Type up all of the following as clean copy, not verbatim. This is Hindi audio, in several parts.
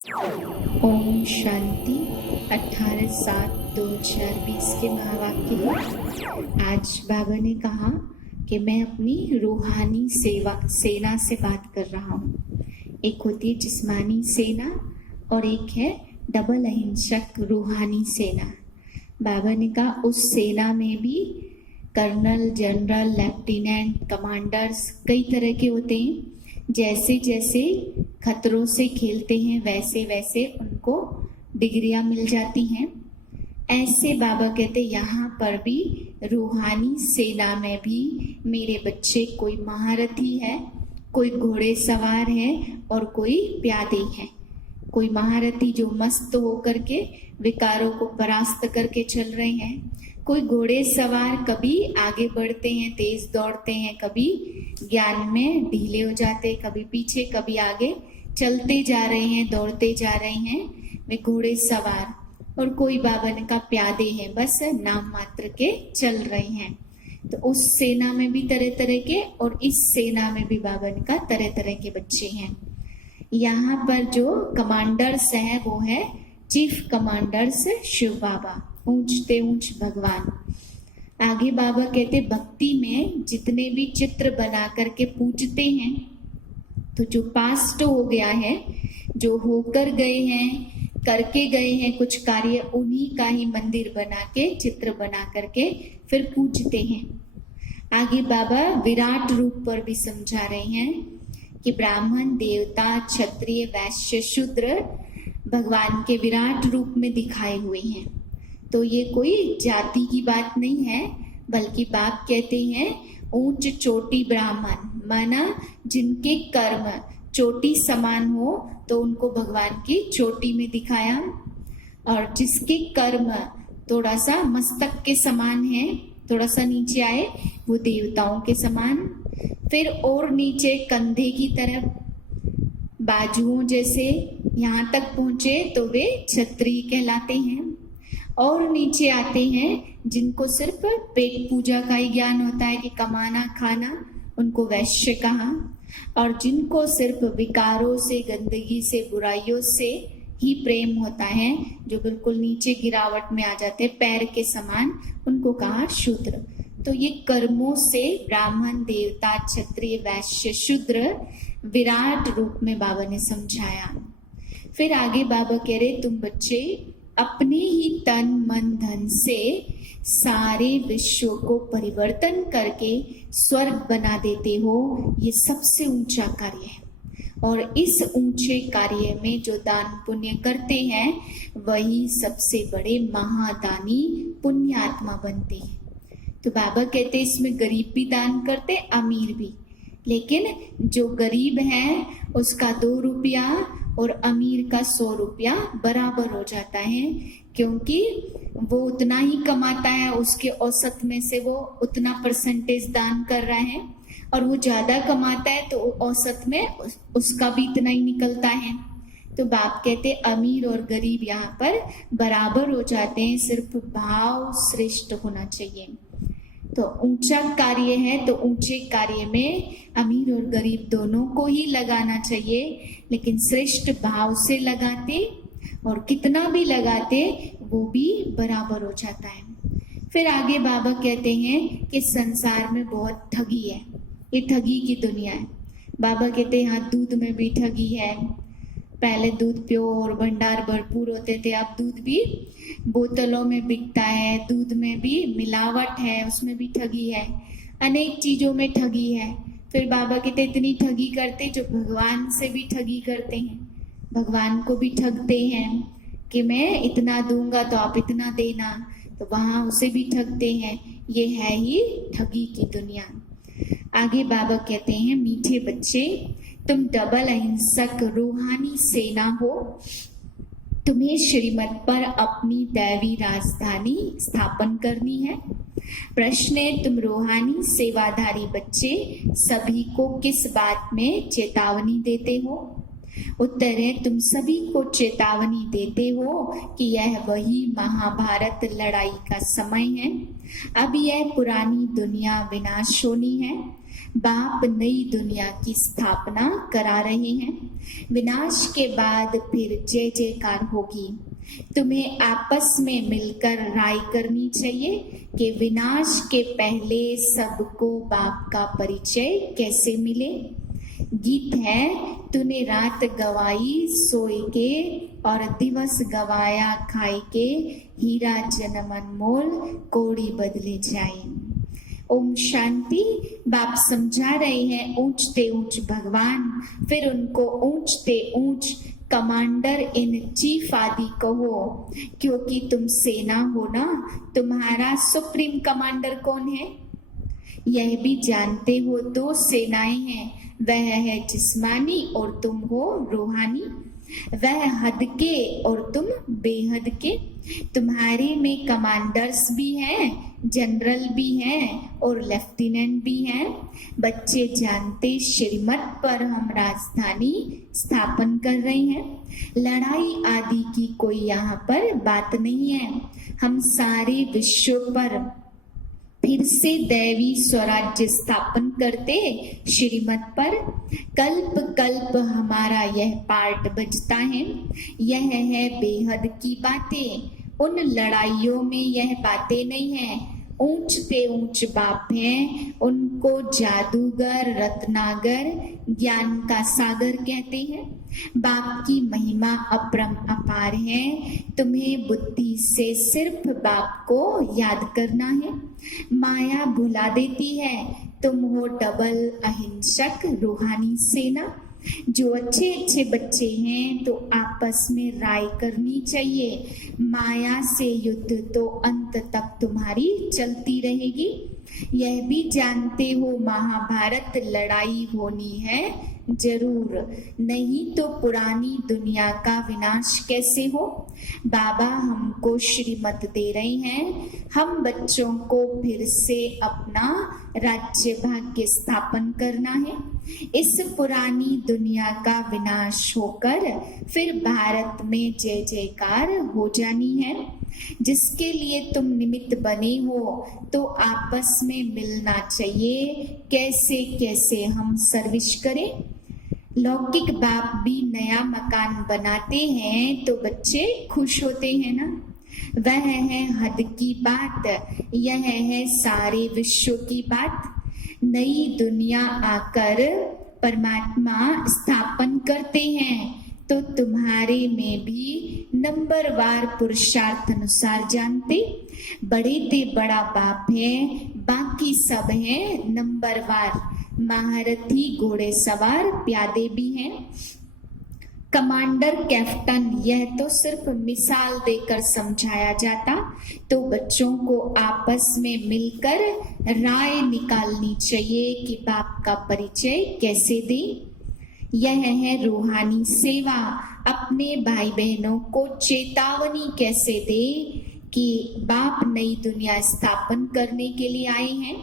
ओम शांति 18/7/2020 के महावाक्य हैं। आज बाबा ने कहा कि मैं अपनी रूहानी सेना से बात कर रहा हूँ। एक होती है जिस्मानी सेना और एक है डबल अहिंसक रूहानी सेना। बाबा ने कहा उस सेना में भी कर्नल, जनरल, लेफ्टिनेंट, कमांडर्स कई तरह के होते हैं। जैसे जैसे खतरों से खेलते हैं वैसे वैसे उनको डिग्रियां मिल जाती हैं। ऐसे बाबा कहते यहाँ पर भी रूहानी सेना में भी मेरे बच्चे कोई महारथी है, कोई घोड़े सवार है और कोई प्यादे है। कोई महारथी जो मस्त होकर के विकारों को परास्त करके चल रहे हैं, कोई घोड़े सवार कभी आगे बढ़ते हैं, तेज दौड़ते हैं, कभी ज्ञान में ढीले हो जाते हैं, कभी पीछे कभी आगे चलते जा रहे हैं, दौड़ते जा रहे हैं, वे घोड़े सवार। और कोई बाबा ने कहा प्यादे हैं, बस नाम मात्र के चल रहे हैं। तो उस सेना में भी तरह तरह के और इस सेना में भी बाबा ने कहा तरह तरह के बच्चे हैं। यहाँ पर जो कमांडर्स हैं वो है चीफ कमांडर्स शिव बाबा, ऊंचते ऊंच भगवान। आगे बाबा कहते भक्ति में जितने भी चित्र बना करके पूजते हैं, तो जो पास्ट हो गया है, जो होकर गए हैं, करके गए हैं कुछ कार्य, उन्हीं का ही मंदिर बना के चित्र बना करके फिर पूजते हैं। आगे बाबा विराट रूप पर भी समझा रहे हैं कि ब्राह्मण, देवता, क्षत्रिय, वैश्य, शूद्र भगवान के विराट रूप में दिखाए हुए हैं। तो ये कोई जाति की बात नहीं है, बल्कि बाप कहते हैं ऊंच चोटी ब्राह्मण, माना जिनके कर्म चोटी समान हो तो उनको भगवान की चोटी में दिखाया, और जिसके कर्म थोड़ा सा मस्तक के समान है, थोड़ा सा नीचे आए, वो देवताओं के समान। फिर और नीचे कंधे की तरफ, बाजुओं जैसे यहाँ तक पहुंचे तो वे क्षत्रिय कहलाते हैं। और नीचे आते हैं जिनको सिर्फ पेट पूजा का ही ज्ञान होता है कि कमाना खाना, उनको वैश्य कहा। और जिनको सिर्फ विकारों से, गंदगी से, बुराइयों से ही प्रेम होता है, जो बिल्कुल नीचे गिरावट में आ जाते हैं पैर के समान, उनको कहा शूद्र। तो ये कर्मों से ब्राह्मण, देवता, क्षत्रिय, वैश्य, शूद्र विराट रूप में बाबा ने समझाया। फिर आगे बाबा कह रहे तुम बच्चे अपने ही तन मन धन से सारे विश्व को परिवर्तन करके स्वर्ग बना देते हो, ये सबसे ऊंचा कार्य है। और इस ऊंचे कार्य में जो दान पुण्य करते हैं वही सबसे बड़े महादानी पुण्यात्मा बनते हैं। तो बाबा कहते इसमें गरीब भी दान करते, अमीर भी, लेकिन जो गरीब है उसका 2 रुपया और अमीर का 100 रुपया बराबर हो जाता है, क्योंकि वो उतना ही कमाता है, उसके औसत में से वो उतना परसेंटेज दान कर रहा है, और वो ज्यादा कमाता है तो औसत में उसका भी इतना ही निकलता है। तो बाप कहते अमीर और गरीब यहाँ पर बराबर हो जाते हैं, सिर्फ भाव श्रेष्ठ होना चाहिए। तो ऊंचा कार्य है तो ऊंचे कार्य में अमीर और गरीब दोनों को ही लगाना चाहिए, लेकिन श्रेष्ठ भाव से लगाते और कितना भी लगाते वो भी बराबर हो जाता है। फिर आगे बाबा कहते हैं कि संसार में बहुत ठगी है, ये ठगी की दुनिया है। बाबा कहते हैं यहाँ दूध में भी ठगी है। पहले दूध प्योर भंडार भरपूर होते थे, अब दूध भी बोतलों में बिकता है, दूध में भी मिलावट है, उसमें भी ठगी है, अनेक चीजों में ठगी है। फिर बाबा कहते इतनी ठगी करते जो भगवान से भी ठगी करते हैं, भगवान को भी ठगते हैं कि मैं इतना दूंगा तो आप इतना देना, तो वहां उसे भी ठगते हैं। ये है ही ठगी की दुनिया। आगे बाबा कहते हैं मीठे बच्चे, तुम डबल अहिंसक रूहानी सेना हो, तुम्हें श्रीमत पर अपनी दैवी राजधानी स्थापन करनी है। प्रश्न है तुम रूहानी सेवाधारी बच्चे सभी को किस बात में चेतावनी देते हो? उत्तर है तुम सभी को चेतावनी देते हो कि यह वही महाभारत लड़ाई का समय है। अब यह पुरानी दुनिया विनाश होनी है। बाप नई दुनिया की स्थापना करा रहे हैं। विनाश के बाद फिर जय जयकार होगी। तुम्हें आपस में मिलकर राय करनी चाहिए कि विनाश के पहले सबको बाप का परिचय कैसे मिले। गीत है, तूने रात गवाई सोए के और दिवस गवाया खाए के, हीरा जन्म अनमोल कोड़ी बदले जाए। ओम शांति। बाप समझा रहे हैं ऊंचते ऊंच भगवान, फिर उनको ऊंचते ऊंच कमांडर इन चीफ आदि कहो, क्योंकि तुम सेना हो ना। तुम्हारा सुप्रीम कमांडर कौन है यह भी जानते हो। दो सेनाएं हैं, वह है जिस्मानी और तुम हो रूहानी। वह हद के और तुम बेहद के। तुम्हारे में कमांडर्स भी हैं, जनरल भी हैं और लेफ्टिनेंट भी हैं। बच्चे जानते श्रीमत पर हम राजधानी स्थापन कर रहे हैं। लड़ाई आदि की कोई यहाँ पर बात नहीं है। हम सारे विश्व पर फिर से दैवी स्वराज्य स्थापन करते श्रीमत पर। कल्प कल्प हमारा यह पार्ट बजता है। यह है बेहद की बातें। उन लड़ाइयों में यह बातें नहीं है। ऊंचते ऊंच बाप हैं, उनको जादूगर रत्नागर ज्ञान का सागर कहते हैं। बाप की महिमा अपरम अपार है। तुम्हें बुद्धि से सिर्फ बाप को याद करना है। माया भुला देती है। तुम हो डबल अहिंसक रूहानी सेना। जो अच्छे अच्छे बच्चे हैं तो आपस में राय करनी चाहिए। माया से युद्ध तो अंत तक तुम्हारी चलती रहेगी। यह भी जानते हो महाभारत लड़ाई होनी है जरूर, नहीं तो पुरानी दुनिया का विनाश कैसे हो। बाबा हमको श्रीमत दे रहे हैं। हम बच्चों को फिर से अपना राज्य भाग्य स्थापन करना है। इस पुरानी दुनिया का विनाश होकर फिर भारत में जय जयकार हो जानी है। जिसके लिए तुम निमित्त बने हो तो आपस में मिलना चाहिए। कैसे कैसे हम सर्विस करें। लौकिक बाप भी नया मकान बनाते हैं तो बच्चे खुश होते हैं ना। वह है हद की बात, यह है सारे विश्व की बात। नई दुनिया आकर परमात्मा स्थापन करते हैं तो तुम्हारे में भी नंबरवार पुरुषार्थ अनुसार जानते। बड़े ते बड़ा बाप है, बाकी सब हैं नंबरवार। महारथी घोड़े सवार प्यादे भी हैं। कमांडर कैप्टन यह तो सिर्फ मिसाल देकर समझाया जाता। तो बच्चों को आपस में मिलकर राय निकालनी चाहिए कि बाप का परिचय कैसे दें। यह है रूहानी सेवा। अपने भाई बहनों को चेतावनी कैसे दे कि बाप नई दुनिया स्थापन करने के लिए आए हैं।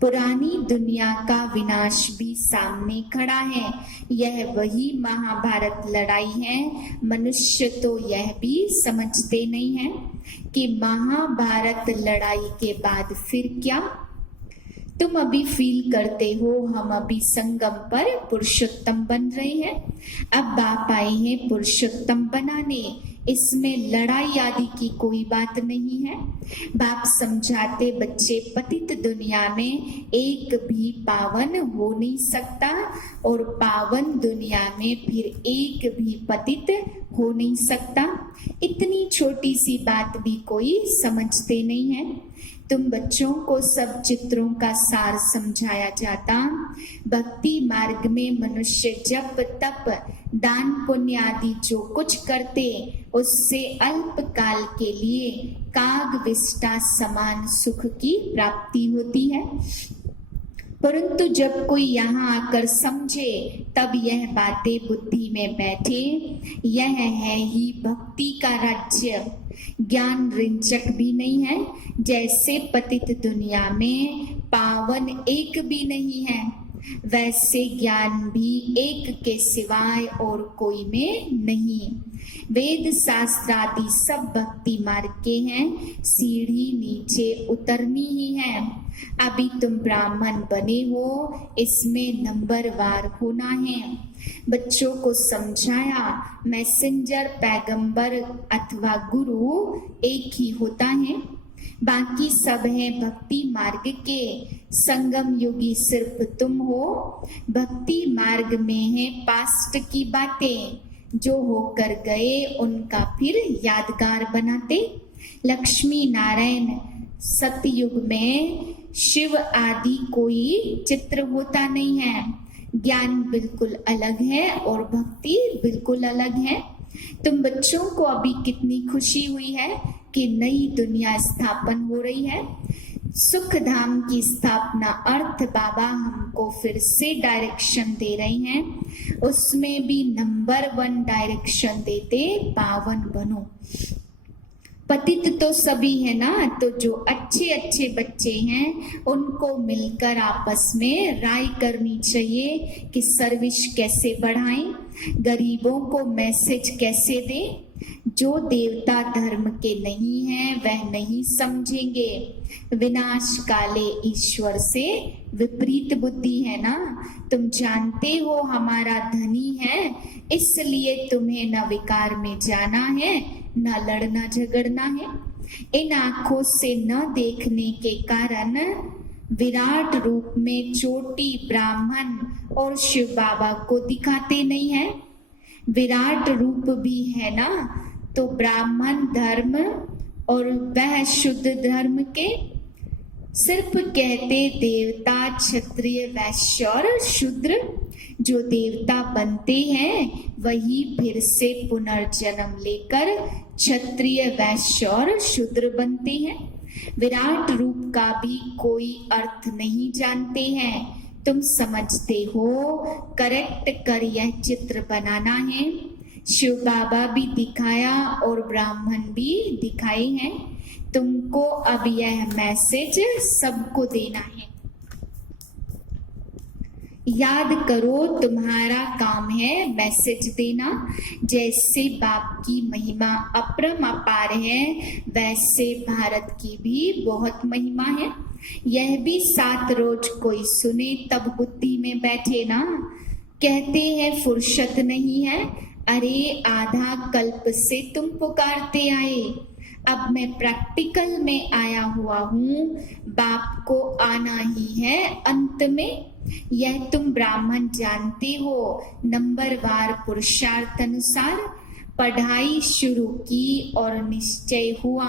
पुरानी दुनिया का विनाश भी सामने खड़ा है। यह वही महाभारत लड़ाई है। मनुष्य तो यह भी समझते नहीं है कि महाभारत लड़ाई के बाद फिर क्या। तुम अभी फील करते हो हम अभी संगम पर पुरुषोत्तम बन रहे हैं। अब बाप आए हैं पुरुषोत्तम बनाने। इसमें लड़ाई आदि की कोई बात नहीं है। बाप समझाते बच्चे पतित दुनिया में एक भी पावन हो नहीं सकता और पावन दुनिया में फिर एक भी पतित हो नहीं सकता। इतनी छोटी सी बात भी कोई समझते नहीं है। तुम बच्चों को सब चित्रों का सार समझाया जाता। भक्ति मार्ग में मनुष्य जप तप दान पुण्य आदि जो कुछ करते उससे अल्प काल के लिए काग विष्टा समान सुख की प्राप्ति होती है। परंतु जब कोई यहाँ आकर समझे तब यह बातें बुद्धि में बैठे। यह है ही भक्ति का राज्य। ज्ञान रिंचक भी नहीं है। जैसे पतित दुनिया में पावन एक भी नहीं है, वैसे ज्ञान भी एक के सिवाय और कोई में नहीं। वेद शास्त्र आदि सब भक्ति मार्ग के हैं, सीढ़ी नीचे उतरनी ही है। अभी तुम ब्राह्मण बने हो, इसमें नंबरवार होना है। बच्चों को समझाया मैसेंजर, पैगंबर अथवा गुरु एक ही होता है, बाकी सब है भक्ति मार्ग के। संगम योगी सिर्फ तुम हो। भक्ति मार्ग में है पास्ट की बातें, जो होकर गए उनका फिर यादगार बनाते। लक्ष्मी नारायण सतयुग में शिव आदि कोई चित्र होता नहीं है। ज्ञान बिल्कुल अलग है और भक्ति बिल्कुल अलग है। तुम बच्चों को अभी कितनी खुशी हुई है कि नई दुनिया स्थापन हो रही है। सुख धाम की स्थापना अर्थ बाबा हमको फिर से डायरेक्शन दे रहे हैं, उसमें भी नंबर 1 डायरेक्शन देते, पावन बनो। पतित तो सभी है ना, तो जो अच्छे अच्छे बच्चे हैं उनको मिलकर आपस में राय करनी चाहिए कि सर्विस कैसे बढ़ाएं, गरीबों को मैसेज कैसे दें। जो देवता धर्म के नहीं हैं वह नहीं समझेंगे। विनाश काले ईश्वर से विपरीत बुद्धि है ना। तुम जानते हो हमारा धनी है, इसलिए तुम्हें न विकार में जाना है न लड़ना झगड़ना है। इन आंखों से न देखने के कारण विराट रूप में चोटी ब्राह्मण और शिव बाबा को दिखाते नहीं है। विराट रूप भी है ना, तो ब्राह्मण धर्म और वह शुद्ध धर्म के सिर्फ कहते देवता, क्षत्रिय, वैश्य और शूद्र। जो देवता बनते हैं वही फिर से पुनर्जन्म लेकर क्षत्रिय, वैश्य और शूद्र बनते हैं। विराट रूप का भी कोई अर्थ नहीं जानते हैं। तुम समझते हो, करेक्ट कर यह चित्र बनाना है। शिव बाबा भी दिखाया और ब्राह्मण भी दिखाए हैं। तुमको अब यह मैसेज सबको देना है। याद करो, तुम्हारा काम है मैसेज देना। जैसे बाप की महिमा अपरम अपार है, वैसे भारत की भी बहुत महिमा है। यह भी 7 रोज कोई सुने तब बुद्धि में बैठे ना। कहते हैं फुर्सत नहीं है। अरे आधा कल्प से तुम पुकारते आए, अब मैं प्रैक्टिकल में आया हुआ हूँ। बाप को आना ही है अंत में। यह तुम ब्राह्मण जानते हो। नंबरवार पुरुषार्थ अनुसार पढ़ाई शुरू की और निश्चय हुआ।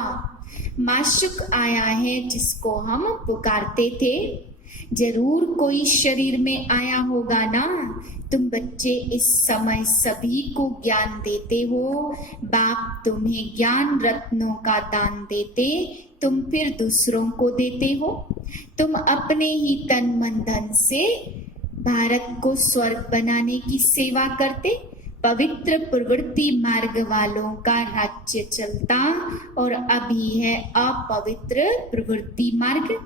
माशुक आया है जिसको हम पुकारते थे। जरूर कोई शरीर में आया होगा ना। तुम बच्चे इस समय सभी को ज्ञान देते हो। बाप तुम्हें ज्ञान रत्नों का दान देते, तुम फिर दूसरों को देते हो। तुम अपने ही तन मन धन से भारत को स्वर्ग बनाने की सेवा करते। पवित्र प्रवृत्ति मार्ग वालों का राज्य चलता और अभी है अपवित्र प्रवृत्ति मार्ग।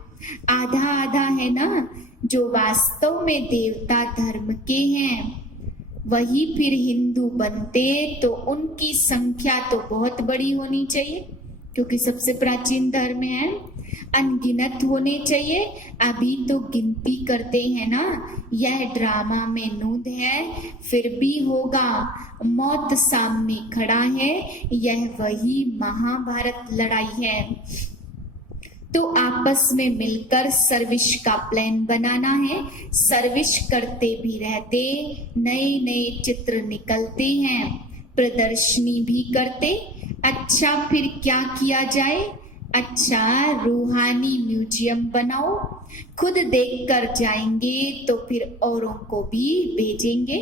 आधा आधा है ना। जो वास्तव में देवता धर्म के हैं वही फिर हिंदू बनते, तो उनकी संख्या तो बहुत बड़ी होनी चाहिए, क्योंकि सबसे प्राचीन धर्म है। अनगिनत होने चाहिए। अभी तो गिनती करते हैं ना। यह ड्रामा में नूद है, फिर भी होगा। मौत सामने खड़ा है। यह वही महाभारत लड़ाई है। तो आपस में मिलकर सर्विस का प्लान बनाना है। सर्विस करते भी रहते, नए नए चित्र निकलते हैं, प्रदर्शनी भी करते। अच्छा, फिर क्या किया जाए? अच्छा, रूहानी म्यूजियम बनाओ। खुद देख कर जाएंगे तो फिर औरों को भी भेजेंगे।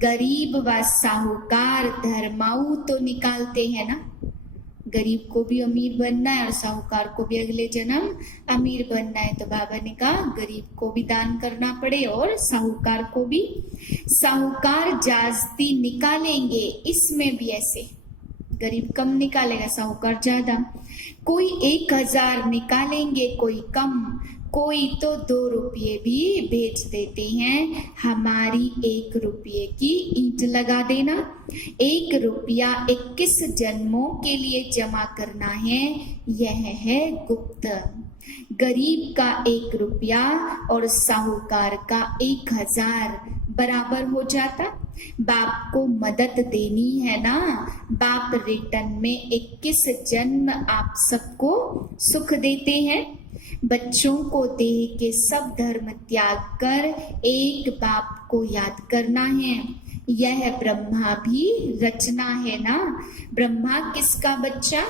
गरीब व साहूकार धर्माऊ तो निकालते हैं ना। गरीब को भी अमीर बनना है और साहूकार को भी अगले जन्म अमीर बनना है, तो बाबा ने कहा गरीब को भी दान करना पड़े और साहूकार को भी। साहूकार जास्ती निकालेंगे, इसमें भी ऐसे गरीब कम निकालेगा, साहूकार ज्यादा। कोई 1000 निकालेंगे, कोई कम, कोई तो 2 रुपये भी बेच देते हैं, हमारी 1 रुपये की ईंट लगा देना। 1 रुपया 21 जन्मों के लिए जमा करना है, यह है गुप्त। गरीब का 1 रुपया और साहूकार का 1000 बराबर हो जाता। बाप को मदद देनी है ना, बाप रिटर्न में 21 जन्म आप सबको सुख देते हैं। बच्चों को देह के सब धर्म त्याग कर एक बाप को याद करना है, यह ब्रह्मा भी रचना है ना। ब्रह्मा किसका बच्चा?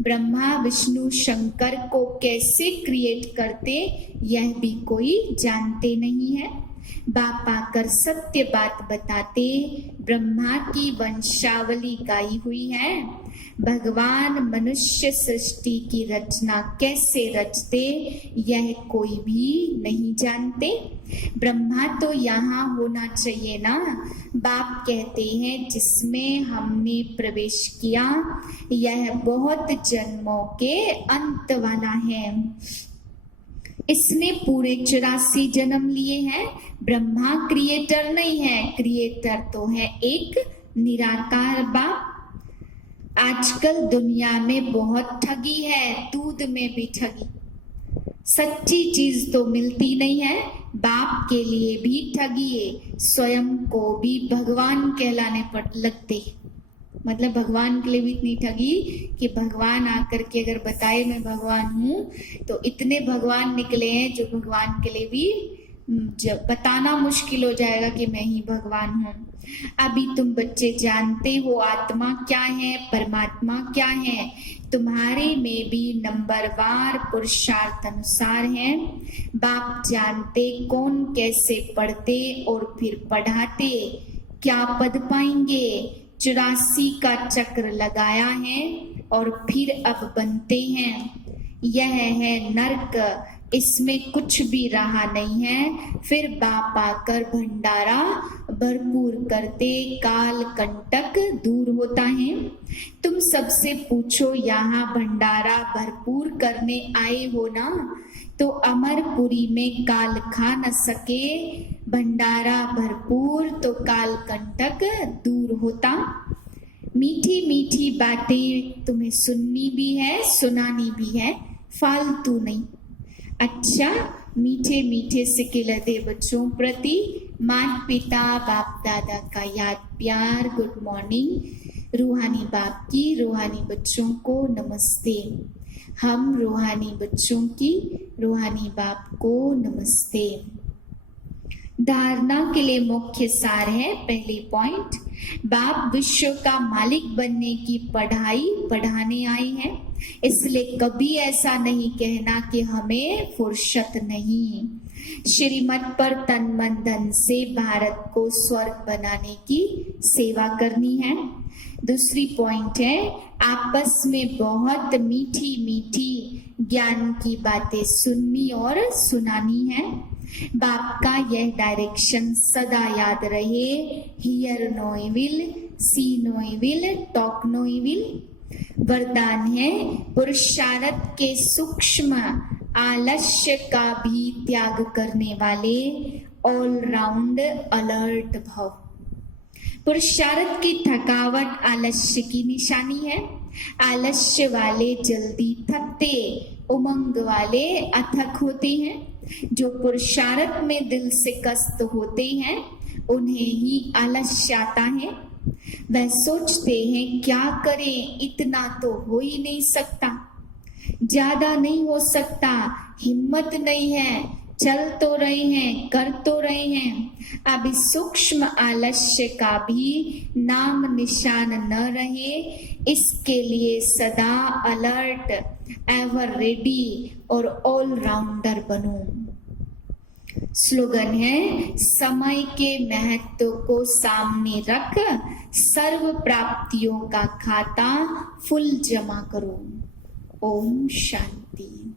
ब्रह्मा विष्णु शंकर को कैसे क्रिएट करते, यह भी कोई जानते नहीं है। बाप आकर सत्य बात बताते, ब्रह्मा की वंशावली गाई हुई है। भगवान मनुष्य सृष्टि की रचना कैसे रचते, यह कोई भी नहीं जानते। ब्रह्मा तो यहाँ होना चाहिए ना। बाप कहते हैं जिसमें हमने प्रवेश किया, यह बहुत जन्मों के अंत वाला है। इसने पूरे 84 जन्म लिए हैं। ब्रह्मा क्रिएटर नहीं है, क्रिएटर तो है एक निराकार बाप। आजकल दुनिया में बहुत ठगी है, दूध में भी ठगी। सच्ची चीज तो मिलती नहीं है, बाप के लिए भी ठगी है, स्वयं को भी भगवान कहलाने लगते। मतलब भगवान के लिए भी इतनी ठगी कि भगवान आकर के अगर बताए मैं भगवान हूँ, तो इतने भगवान निकले हैं जो भगवान के लिए भी जब बताना मुश्किल हो जाएगा कि मैं ही भगवान हूँ। अभी तुम बच्चे जानते हो आत्मा क्या है, परमात्मा क्या है। तुम्हारे में भी नंबरवार पुरुषार्थ अनुसार है। बाप जानते कौन कैसे पढ़ते और फिर पढ़ाते, क्या पद पाएंगे। 84 का चक्र लगाया है और फिर अब बनते हैं। यह है नरक, इसमें कुछ भी रहा नहीं है। फिर बाप आकर भंडारा भरपूर करते, काल कंटक दूर होता है। तुम सबसे पूछो यहाँ भंडारा भरपूर करने आए हो ना, तो अमरपुरी में काल खा न सके। भंडारा भरपूर तो काल कंटक दूर होता। मीठी मीठी बातें तुम्हें सुननी भी है, सुनानी भी है, फालतू नहीं। अच्छा, मीठे मीठे सिकिलते बच्चों प्रति माता पिता बाप दादा का याद प्यार, गुड मॉर्निंग। रूहानी बाप की रूहानी बच्चों को नमस्ते। हम रूहानी बच्चों की रूहानी बाप को नमस्ते। धारणा के लिए मुख्य सार है, पहले पॉइंट, बाप विश्व का मालिक बनने की पढ़ाई पढ़ाने आए हैं। इसलिए कभी ऐसा नहीं कहना कि हमें फुर्सत नहीं। श्रीमत पर तन मन धन से भारत को स्वर्ग बनाने की सेवा करनी है। दूसरी पॉइंट है, आपस में बहुत मीठी मीठी ज्ञान की बातें सुननी और सुनानी है। बाप का यह डायरेक्शन सदा याद रहे, hear no evil, see no evil, talk no evil. वरदान है, पुरुषार्थ के सूक्ष्म आलस्य का भी त्याग करने वाले ऑल राउंड अलर्ट भव। पुरुषार्थ की थकावट आलस्य की निशानी है। आलस्य वाले जल्दी थकते, उमंग वाले अथक होते हैं। जो पुरुषार्थ में दिल से कष्ट होते हैं, उन्हें ही आलस्य आता है। वह सोचते हैं क्या करें, इतना तो हो ही नहीं सकता, ज्यादा नहीं हो सकता, हिम्मत नहीं है, चल तो रहे हैं, कर तो रहे हैं। अब इस सूक्ष्म आलस्य का भी नाम निशान न रहे, इसके लिए सदा अलर्ट, एवर रेडी और ऑलराउंडर बनो। स्लोगन है, समय के महत्व को सामने रख सर्व प्राप्तियों का खाता फुल जमा करो। ओम शांति।